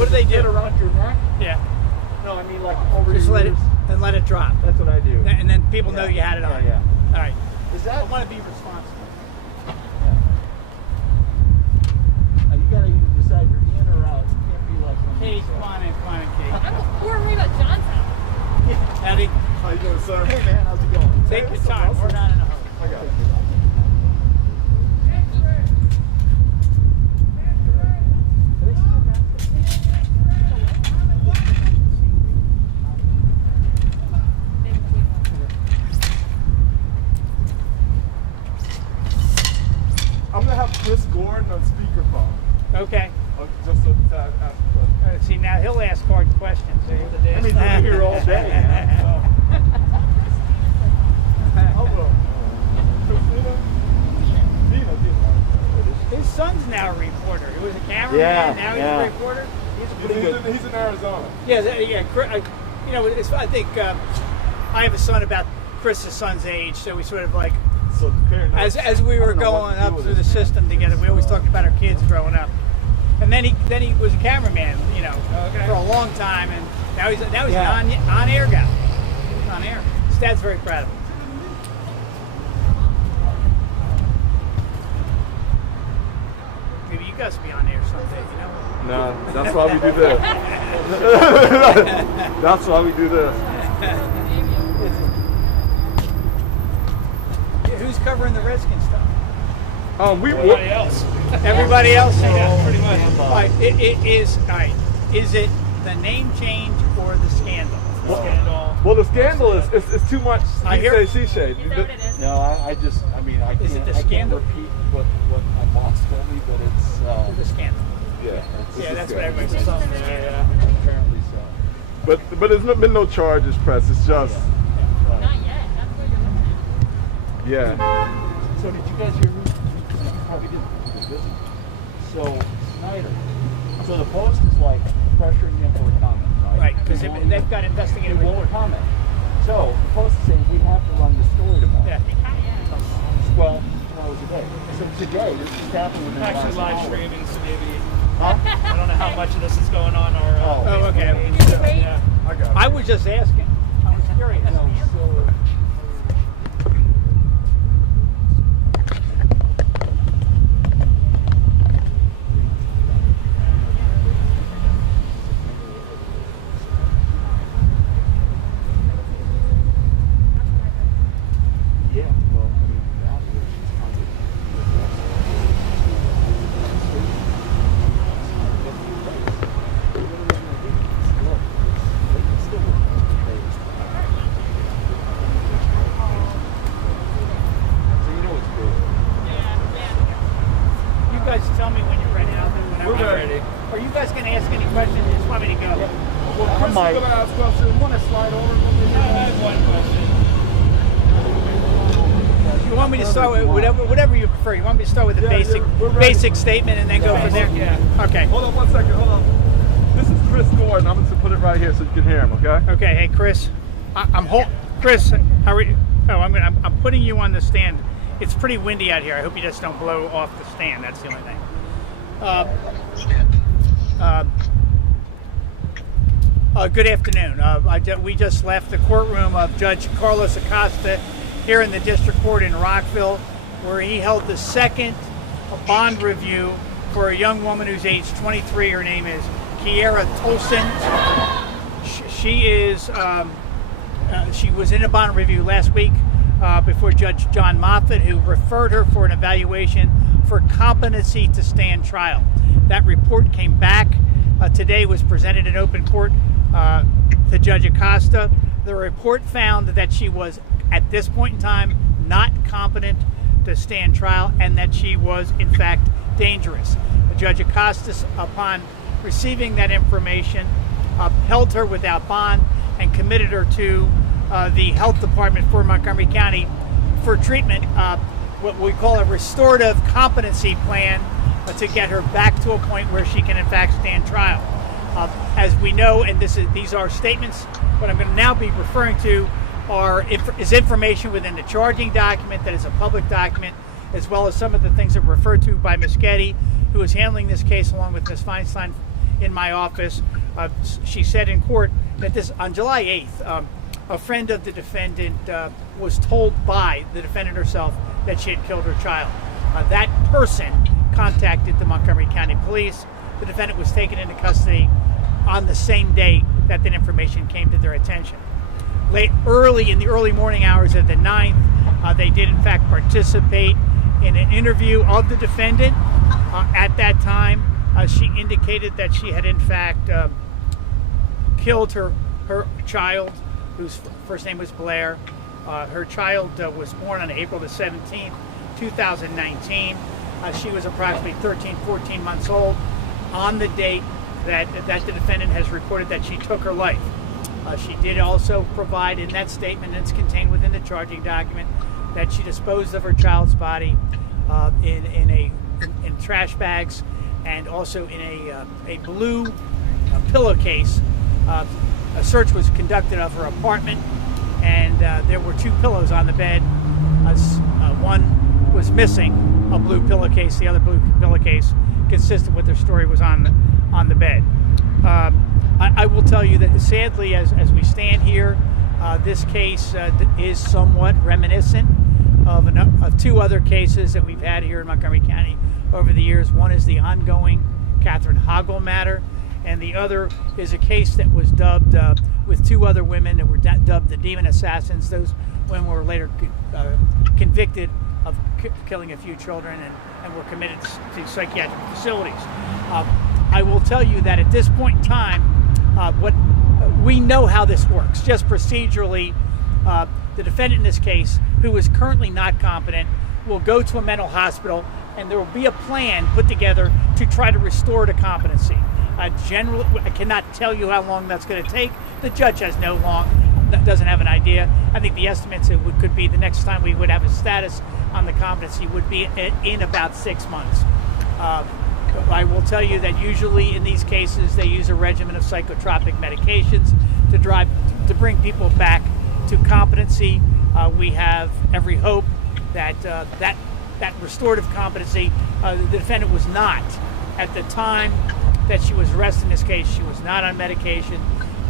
What do they do? Around your neck? Yeah. No, I mean like over Just your let ears. it and let it drop. That's what I do. And then people know you had it on. Yeah. All right. Is I that? want to be responsible. You gotta either decide you're in or out. You can't be like. Kate, come on in, Kate. I'm worried about John's house. Howdy. How you doing, sir? Hey, man, how's it going? Take your time. We're not in a hurry. I got it. I'm gonna have Chris Gordon on speakerphone. Okay. Just to ask a question. See, now he'll ask hard questions. I mean, they're here all day. Man. Hello. His son's now a reporter. He was a cameraman. Now he's a reporter. He's in Arizona. Yeah. You know, I think I have a son about Chris's son's age, so we sort of like, So as we were going up through the system together, we always talked about our kids growing up. And then he was a cameraman, you know, for a long time, and now he's an on-air guy. He's on air. His dad's very proud of him. Maybe you guys will be on air someday, you know? No, that's why we do this. That's why we do this. Who's covering the Redskins stuff? Everybody else. Everybody else? Yeah, pretty much. All right, is it the name change or the scandal? Well, the scandal is it's too much. I hear. She shade. Is that what it is? No, I mean, I Is it can't, the I can't scandal? repeat what my boss told me, but it's The scandal. yeah. Yeah, that's what everybody says. Yeah, apparently so. But there's been no charges pressed. It's just Not yet. That's what you're looking at. yeah. So did you guys hear? You probably didn't. You were busy. So Snyder. So the Post is like pressuring him for a comment, right? Right, because they've got investigative He won't report. comment. So the Post is saying we have to run the story tomorrow. Yeah. 12 hours a day. So today, this just happened within the Actually last live hour. streaming, so maybe Huh? I don't know how much of this is going on our Oh, okay. Facebook page. Yeah. I got it. I was just asking. I was curious. Yeah, well, I mean, now she's kind so you know it's good. You guys tell me when you're ready. I'll do whenever We're I'm ready. Are you guys going to ask any questions? You just want me to go? Well, Chris is gonna ask questions. Want to slide over? I have one question. You want me to start with whatever you prefer? You want me to start with a basic statement and then go from there? Yeah. Okay. Hold on 1 second. Hold on. This is Chris Gordon. I'm going to put it right here so you can hear him. Okay? Okay. Hey, Chris. Chris, how are you? Oh, I'm putting you on the stand. It's pretty windy out here. I hope you just don't blow off the stand. That's the only thing. Good afternoon. We just left the courtroom of Judge Carlos Acosta here in the District Court in Rockville, where he held the second bond review for a young woman who's age 23. Her name is Kierra Tolson. She was in a bond review last week before Judge John Moffitt, who referred her for an evaluation for competency to stand trial. That report came back today, was presented in open court to Judge Acosta. The report found that she was, at this point in time, not competent to stand trial and that she was, in fact, dangerous. Judge Acosta, upon receiving that information, held her without bond and committed her to the health department for Montgomery County for treatment, what we call a restorative competency plan to get her back to a point where she can in fact stand trial. As we know, and these are statements, what I'm going to now be referring to is information within the charging document that is a public document, as well as some of the things that were referred to by Ms. Getty, who is handling this case along with Ms. Feinstein in my office. She said in court that on July 8th, a friend of the defendant was told by the defendant herself that she had killed her child. That person contacted the Montgomery County Police. The defendant was taken into custody on the same day that that information came to their attention. In the early morning hours of the 9th, they did in fact participate in an interview of the defendant. At that time, she indicated that she had in fact killed her child, whose first name was Blair. Her child was born on April the 17th, 2019. She was approximately 13, 14 months old on the date that the defendant has reported that she took her life. She did also provide in that statement, and it's contained within the charging document, that she disposed of her child's body in trash bags and also in a blue pillowcase. A search was conducted of her apartment, and there were 2 pillows on the bed. One was missing, a blue pillowcase. The other blue pillowcase, consistent with her story, was on the bed. I will tell you that sadly, as we stand here, this case is somewhat reminiscent of 2 other cases that we've had here in Montgomery County over the years. One is the ongoing Catherine Hoggle matter, and the other is a case that was dubbed with 2 other women that were dubbed the Demon Assassins. Those women were later convicted of killing a few children and were committed to psychiatric facilities. I will tell you that at this point in time, we know how this works. Just procedurally, the defendant in this case, who is currently not competent, will go to a mental hospital, and there will be a plan put together to try to restore to competency. Generally, I cannot tell you how long that's going to take. The judge doesn't have an idea. I think the estimates could be the next time we would have a status on the competency would be in about 6 months. I will tell you that usually in these cases they use a regimen of psychotropic medications to bring people back to competency. We have every hope that that restorative competency, the defendant was not, at the time that she was arrested in this case, she was not on medication.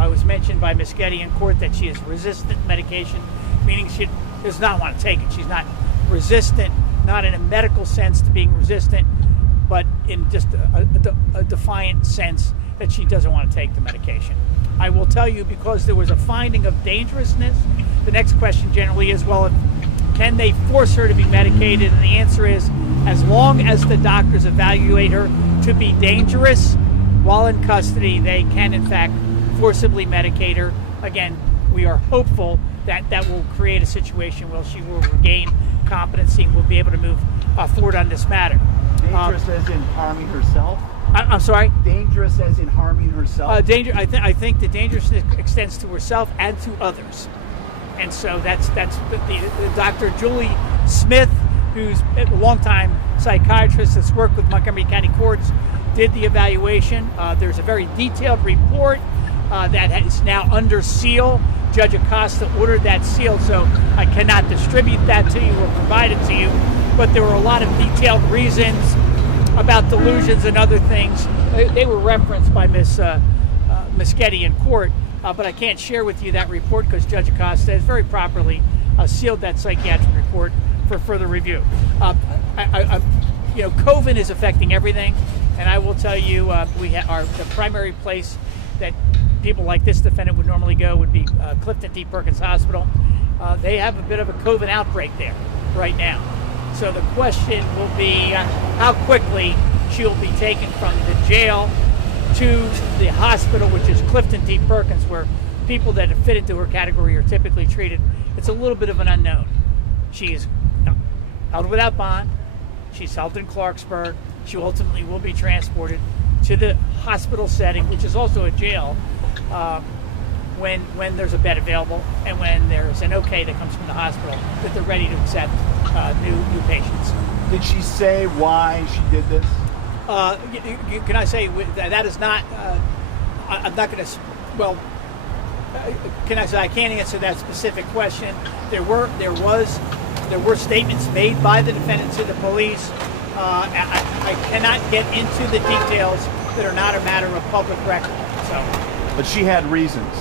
It was mentioned by Ms. Getty in court that she is resistant medication, meaning she does not want to take it. She's not resistant, not in a medical sense to being resistant, but in just a defiant sense that she doesn't want to take the medication. I will tell you, because there was a finding of dangerousness, the next question generally is, well, can they force her to be medicated? And the answer is, as long as the doctors evaluate her to be dangerous while in custody, they can in fact forcibly medicate her. Again, we are hopeful that that will create a situation where she will regain competency and will be able to move forward on this matter. Dangerous as in harming herself? I'm sorry? Dangerous as in harming herself? I think the dangerousness extends to herself and to others. And so that's the Dr. Julie Smith, who's a longtime psychiatrist that's worked with Montgomery County courts, did the evaluation. There's a very detailed report that is now under seal. Judge Acosta ordered that sealed, so I cannot distribute that to you or provide it to you. But there were a lot of detailed reasons about delusions and other things. They were referenced by Ms. Getty in court, but I can't share with you that report because Judge Acosta has very properly sealed that psychiatric report for further review. COVID is affecting everything, and I will tell you, the primary place that people like this defendant would normally go would be Clifton D. Perkins Hospital. They have a bit of a COVID outbreak there right now. So the question will be how quickly she'll be taken from the jail to the hospital, which is Clifton D. Perkins, where people that fit into her category are typically treated. It's a little bit of an unknown. She's held without bond. She's held in Clarksburg. She ultimately will be transported to the hospital setting, which is also a jail, when there's a bed available and when there's an okay that comes from the hospital that they're ready to accept new patients. Did she say why she did this? Can I say that is not? I'm not going to. Well, can I say I can't answer that specific question? There were statements made by the defendant to the police. I cannot get into the details that are not a matter of public record. So But she had reasons.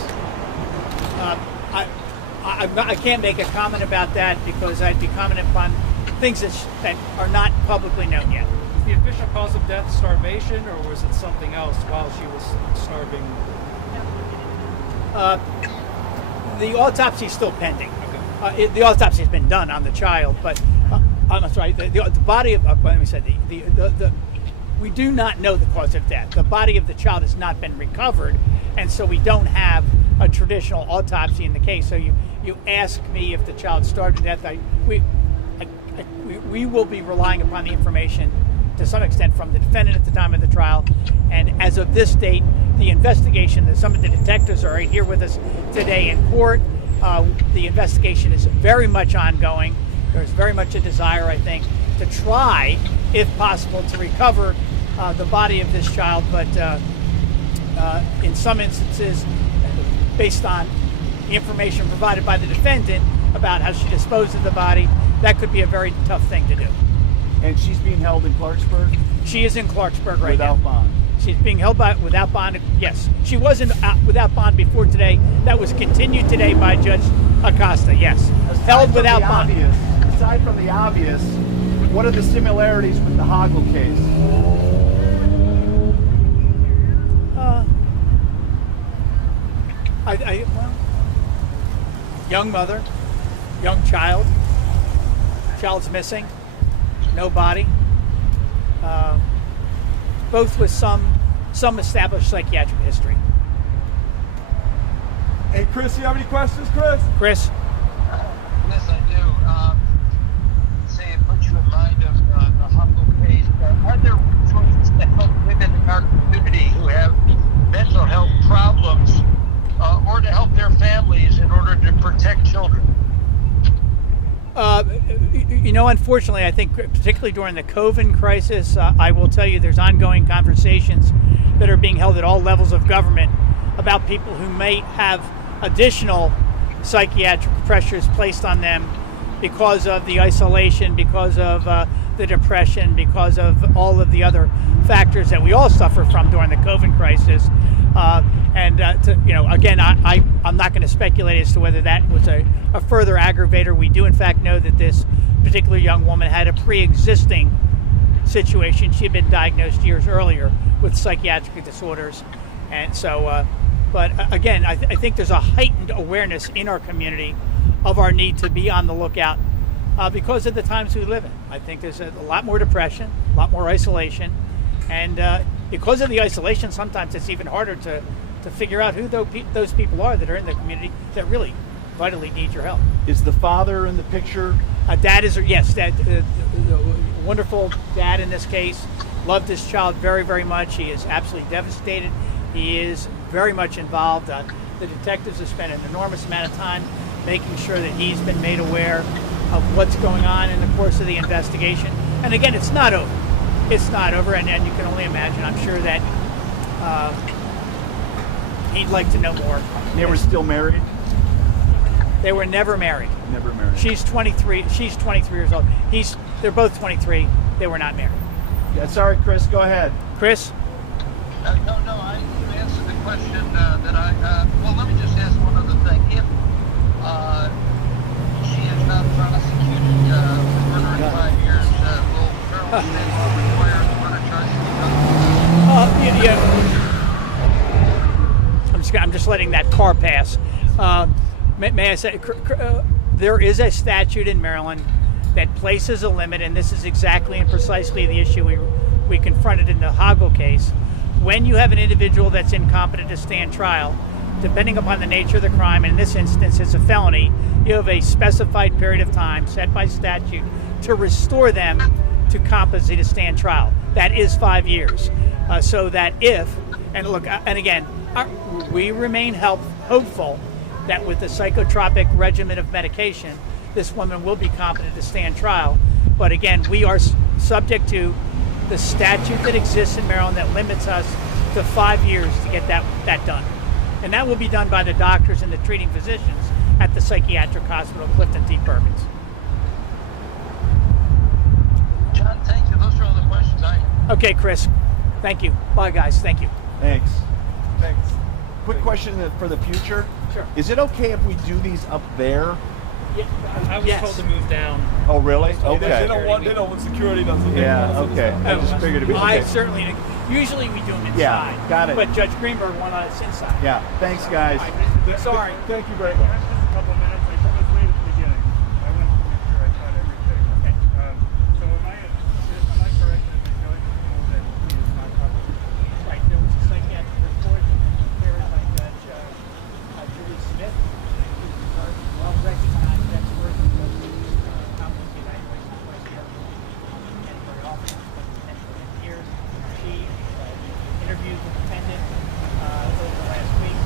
I can't make a comment about that because I'd be commenting upon things that are not publicly known yet. Was the official cause of death starvation, or was it something else while she was starving? The autopsy is still pending. Okay. The autopsy has been done on the child, but I'm sorry. The body of let me say we do not know the cause of death. The body of the child has not been recovered, and so we don't have a traditional autopsy in the case. So you ask me if the child starved to death. We will be relying upon the information to some extent from the defendant at the time of the trial, and as of this date, the investigation. Some of the detectives are right here with us today in court. The investigation is very much ongoing. There's very much a desire, I think, to try, if possible, to recover the body of this child, but in some instances, based on the information provided by the defendant about how she disposed of the body, that could be a very tough thing to do. And she's being held in Clarksburg? She is in Clarksburg right Without now. bond? She's being held without bond. Yes, she wasn't without bond before today. That was continued today by Judge Acosta. Yes, held without bond. Aside from the obvious, what are the similarities with the Hoggle case? Well, young mother, young child. Child's missing, no body. Both with some established psychiatric history. Hey, Chris, you have any questions, Chris? Chris? Yes, I do. Say it puts you in mind of the Hoggle case. Are there resources to help women in our community who have mental health problems, or to help their families in order to protect children? Unfortunately, I think particularly during the COVID crisis, I will tell you there's ongoing conversations that are being held at all levels of government about people who may have additional psychiatric pressures placed on them because of the isolation, because of the depression, because of all of the other factors that we all suffer from during the COVID crisis. Again, I'm not going to speculate as to whether that was a further aggravator. We do, in fact, know that this particular young woman had a pre-existing situation. She had been diagnosed years earlier with psychiatric disorders. And so, but again, I think there's a heightened awareness in our community of our need to be on the lookout because of the times we live in. I think there's a lot more depression, a lot more isolation. And because of the isolation, sometimes it's even harder to figure out who those people are that are in the community that really vitally need your help. Is the father in the picture? Dad is, yes, wonderful dad in this case. Loved his child very, very much. He is absolutely devastated. He is very much involved. The detectives have spent an enormous amount of time making sure that he's been made aware of what's going on in the course of the investigation. And again, it's not over. It's not over, and you can only imagine. I'm sure that he'd like to know more. They were still married? They were never married. Never married. She's 23. She's 23 years old. They're both 23. They were not married. Yeah, sorry, Chris. Go ahead. Chris? No, you answered the question that I. Well, let me just ask one other thing. If she is not prosecuted for murder in 5 years, will federal state law require the murder charge to be I'm just letting that car pass. May I say, there is a statute in Maryland that places a limit, and this is exactly and precisely the issue we confronted in the Hoggle case. When you have an individual that's incompetent to stand trial, depending upon the nature of the crime, and in this instance it's a felony, you have a specified period of time set by statute to restore them to competency to stand trial. That is 5 years. So that we remain hopeful that with the psychotropic regimen of medication, this woman will be competent to stand trial. But again, we are subject to the statute that exists in Maryland that limits us to 5 years to get that done. And that will be done by the doctors and the treating physicians at the psychiatric hospital, Clifton T. Perkins. John, thank you. Those are all the questions I have. Okay, Chris. Thank you. Bye, guys. Thank you. Thanks. Quick question for the future. Sure. Is it okay if we do these up there? Yeah, I was yes. told to move down. Oh, really? They Okay. don't want security doesn't. Yeah, okay. I just figured it'd be I okay. certainly. Usually we do them inside. Yeah, got it. But Judge Greenberg wanted us inside. Yeah, thanks, guys. Sorry. Thank you very much. Just a couple minutes. I was late at the beginning. I wanted to make sure I caught everything. Okay. So am I correct that the judge ruled that he is not competent? Right, there was a psychiatric report prepared by Judge Julie Smith, who's a well-recognized expert in competency evaluation twice a year, and very often, and for years. She interviewed the defendant over the last week.